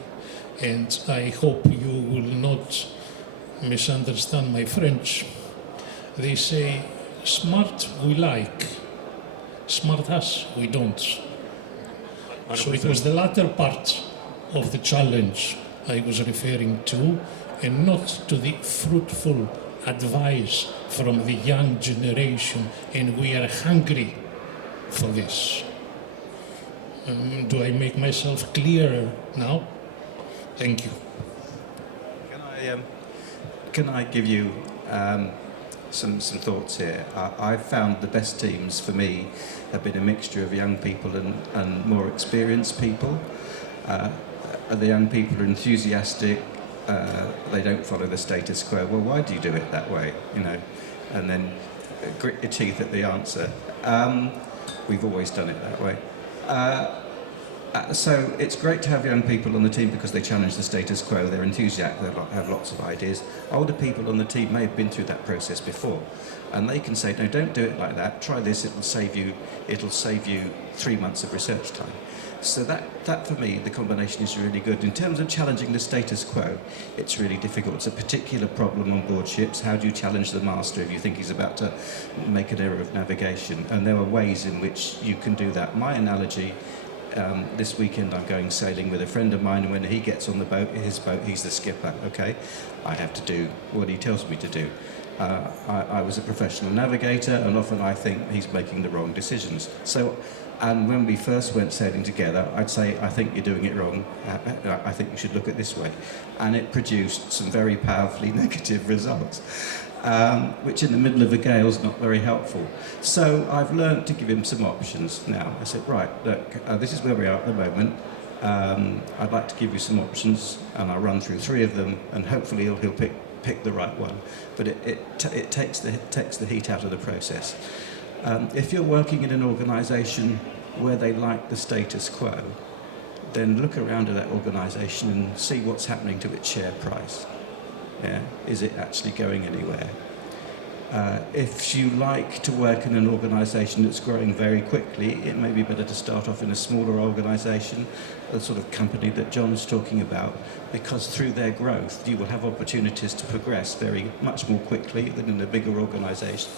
and I hope you will not misunderstand my French. They say, smart we like, smart us we don't. 100%. So it was the latter part of the challenge I was referring to, and not to the fruitful advice from the young generation, and we are hungry for this. Do I make myself clearer now? Thank you. Can I give you some thoughts here? I've found the best teams for me have been a mixture of young people and more experienced people. The young people are enthusiastic. They don't follow the status quo. Well, why do you do it that way? And then grit your teeth at the answer. We've always done it that way. So it's great to have young people on the team because they challenge the status quo. They're enthusiastic. They have lots of ideas. Older people on the team may have been through that process before, and they can say, "No, don't do it like that. Try this. It'll save you 3 months of research time." So that for me, the combination is really good. In terms of challenging the status quo, it's really difficult. It's a particular problem on board ships. How do you challenge the master if you think he's about to make an error of navigation? And there are ways in which you can do that. My analogy, this weekend I'm going sailing with a friend of mine, and when he gets on his boat, he's the skipper, okay? I have to do what he tells me to do. I was a professional navigator, and often I think he's making the wrong decisions. And when we first went sailing together, I'd say, "I think you're doing it wrong. I think you should look at this way." And it produced some very powerfully negative results, which in the middle of a gale is not very helpful. So I've learned to give him some options now. I said, "Right, look, this is where we are at the moment. I'd like to give you some options, and I'll run through 3 of them, and hopefully he'll pick the right one." But it takes the heat out of the process. If you're working in an organisation where they like the status quo, then look around at that organisation and see what's happening to its share price. Yeah? Is it actually going anywhere? If you like to work in an organisation that's growing very quickly, it may be better to start off in a smaller organisation, the sort of company that John's talking about, because through their growth you will have opportunities to progress very much more quickly than in a bigger organisation.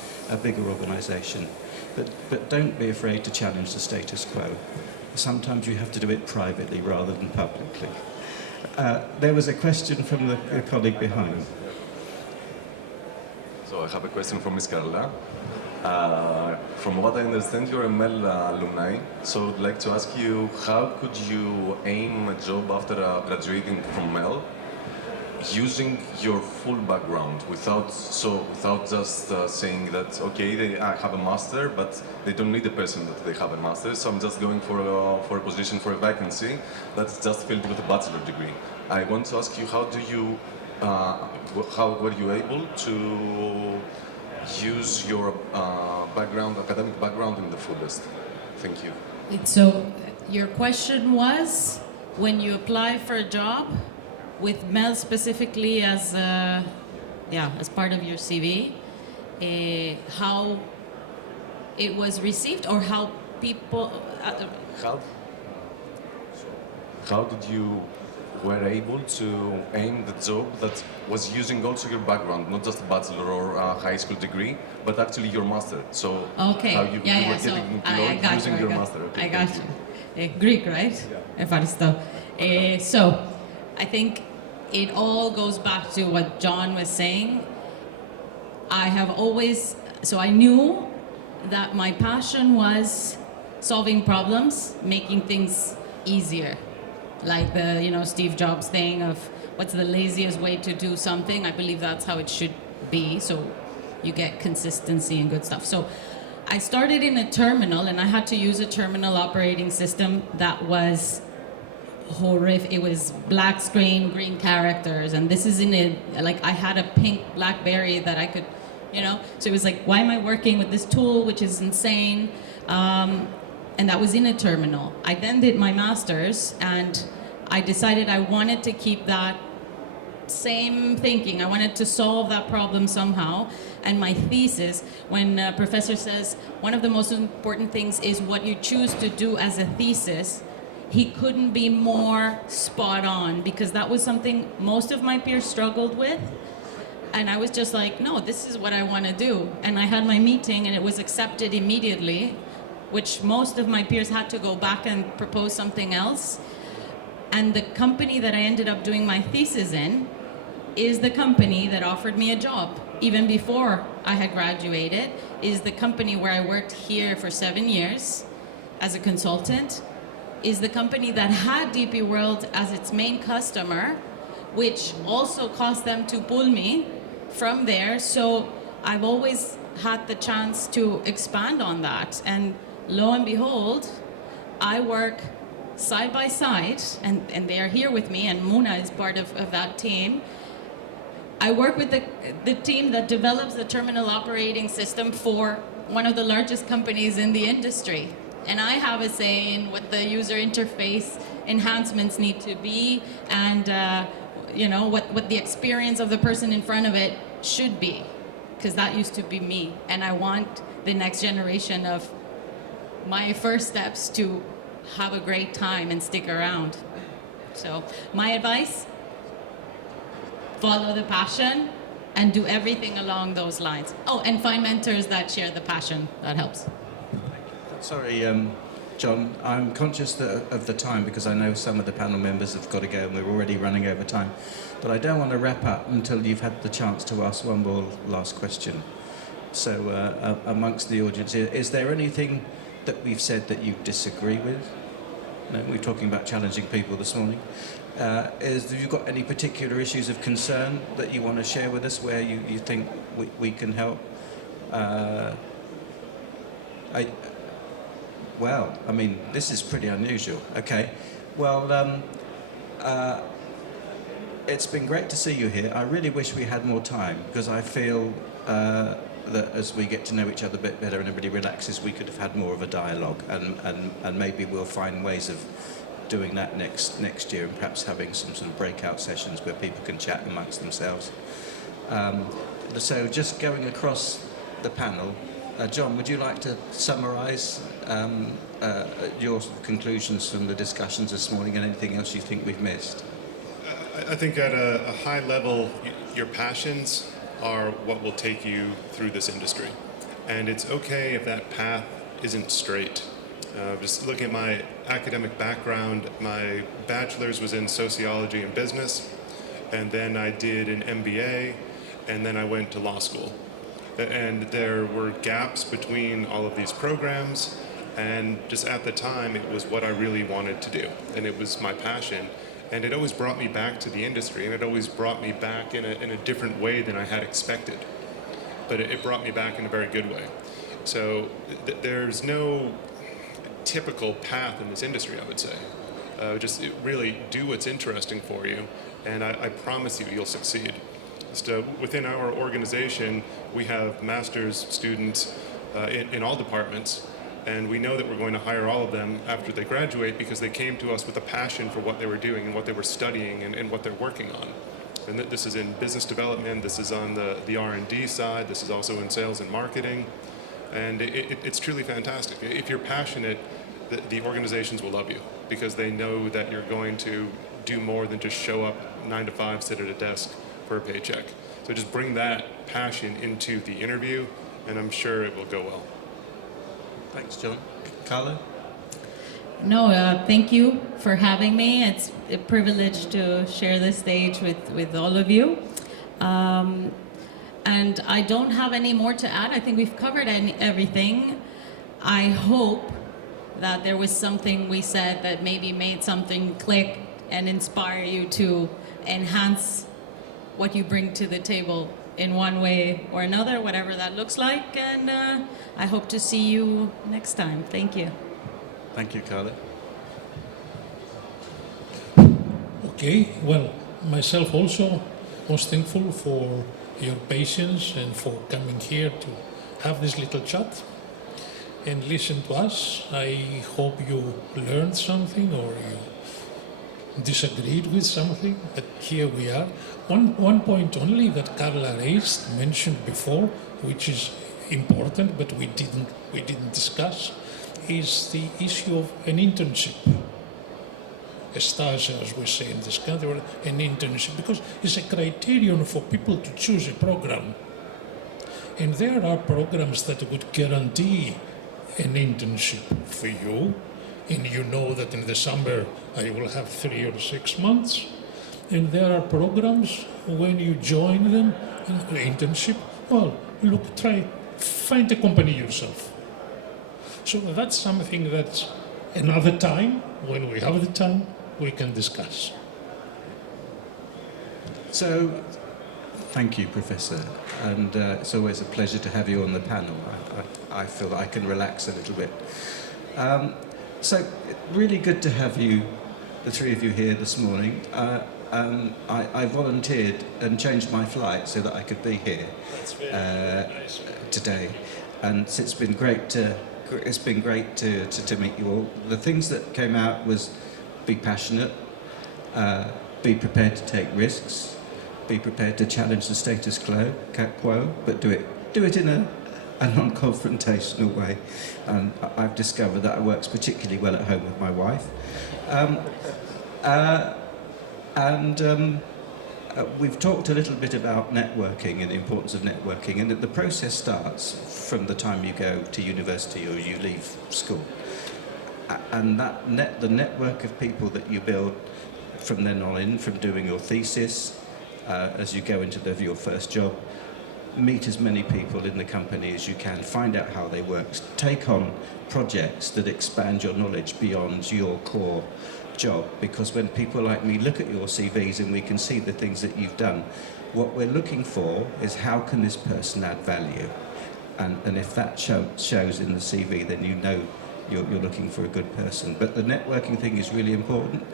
But don't be afraid to challenge the status quo. Sometimes you have to do it privately rather than publicly. There was a question from the colleague behind. So I have a question from Ms. Carla. From what I understand, you're a MEL alumni, so I'd like to ask you, how could you aim a job after graduating from MEL using your full background without just saying that, okay, I have a master, but they don't need a person that they have a master, so I'm just going for a position, for a vacancy that's just filled with a bachelor degree. I want to ask you, how were you able to use your academic background in the fullest? Thank you. So your question was? when you apply for a job with Mel specifically as as part of your CV, how it was received or how people How did you were able to aim the job that was using also your background, not just a bachelor or a high school degree, but actually your master? So okay, how you were so getting I employed got using you, your master. Okay, I got thank you. Greek, right? Ευχαριστώ. So I think it all goes back to what John was saying. I have always, so I knew that my passion was solving problems, making things easier. Like the, Steve Jobs thing of what's the laziest way to do something. I believe that's how it should be. So you get consistency and good stuff. So I started in a terminal and I had to use a terminal operating system that was horrific. It was black screen, green characters. And this is I had a pink BlackBerry that I could, so it was like, why am I working with this tool, which is insane? And that was in a terminal. I then did my master's and I decided I wanted to keep that same thinking. I wanted to solve that problem somehow. And my thesis, when a professor says one of the most important things is what you choose to do as a thesis, he couldn't be more spot on, because that was something most of my peers struggled with. And I was just like, no, this is what I want to do. And I had my meeting and it was accepted immediately, which most of my peers had to go back and propose something else. And the company that I ended up doing my thesis in is the company that offered me a job. Even before I had graduated, is the company where I worked here for 7 years as a consultant, is the company that had DP World as its main customer, which also caused them to pull me from there. So I've always had the chance to expand on that. And lo and behold, I work side by side, and they are here with me, and Muna is part of that team. I work with the team that develops the terminal operating system for one of the largest companies in the industry. And I have a say in what the user interface enhancements need to be, and what the experience of the person in front of it should be, because that used to be me. And I want the next generation of my first steps to have a great time and stick around. So my advice, follow the passion and do everything along those lines. Oh, and find mentors that share the passion. That helps. Sorry, John, I'm conscious of the time because I know some of the panel members have got to go and we're already running over time. But I don't want to wrap up until you've had the chance to ask one more last question. So amongst the audience here, is there anything that we've said that you disagree with? No, we're talking about challenging people this morning. Have you got any particular issues of concern that you want to share with us where you think we can help? Well, I mean, this is pretty unusual. Okay. Well, it's been great to see you here. I really wish we had more time, because I feel that as we get to know each other a bit better and everybody relaxes, we could have had more of a dialogue, and maybe we'll find ways of doing that next year, and perhaps having some sort of breakout sessions where people can chat amongst themselves. So just going across the panel, John, would you like to summarise your conclusions from the discussions this morning and anything else you think we've missed? I think at a high level, your passions are what will take you through this industry. And it's okay if that path isn't straight. Just looking at my academic background, my bachelor's was in sociology and business, and then I did an MBA, and then I went to law school. And there were gaps between all of these programs, and just at the time, it was what I really wanted to do, and it was my passion. And it always brought me back to the industry, and it always brought me back in a different way than I had expected. But it brought me back in a very good way. So there's no typical path in this industry, I would say. Just really do what's interesting for you, and I promise you'll succeed. Just, within our organization, we have master's students in all departments, And we know that we're going to hire all of them after they graduate because they came to us with a passion for what they were doing and what they were studying and what they're working on. And this is in business development, this is on the R&D side, this is also in sales and marketing. And it's truly fantastic. If you're passionate, the organizations will love you because they know that you're going to do more than just show up 9 to 5, sit at a desk for a paycheck. So just bring that passion into the interview, and I'm sure it will go well. Thanks, John. Carla? No, thank you for having me. It's a privilege to share this stage with all of you. And I don't have any more to add. I think we've covered everything. I hope that there was something we said that maybe made something click and inspire you to enhance what you bring to the table in one way or another, whatever that looks like. And I hope to see you next time. Thank you. Thank you, Carla. Okay, well, myself also most thankful for your patience and for coming here to have this little chat and listen to us. I hope you learned something or you disagreed with something, but here we are. One point only that Carla mentioned before, which is important, but we didn't discuss, is the issue of an internship. A stage, as we say in this country, or an internship, because it's a criterion for people to choose a program. And there are programs that would guarantee an internship for you, and you know that in the summer I will have 3 or 6 months. And there are programs when you join them, internship, well, look, find a company yourself. So that's something that another time, when we have the time, we can discuss. So, thank you, Professor, and it's always a pleasure to have you on the panel. I feel that I can relax a little bit. So, really good to have you, the three of you here this morning. I volunteered and changed my flight so that I could be here today, and it's been great to meet you all. The things that came out was be passionate, be prepared to take risks, be prepared to challenge the status quo, but do it in a non-confrontational way. And I've discovered that it works particularly well at home with my wife. We've talked a little bit about networking and the importance of networking, and that the process starts from the time you go to university or you leave school. And the network of people that you build from then on in, from doing your thesis, as you go into your first job, meet as many people in the company as you can, find out how they work, take on projects that expand your knowledge beyond your core job, because when people like me look at your CVs and we can see the things that you've done, what we're looking for is how can this person add value, and if that shows in the CV, then you know you're looking for a good person. But the networking thing is really important,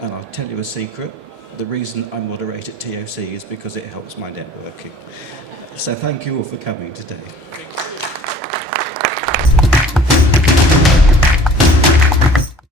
and I'll tell you a secret. The reason I moderate at TOC is because it helps my networking. So thank you all for coming today.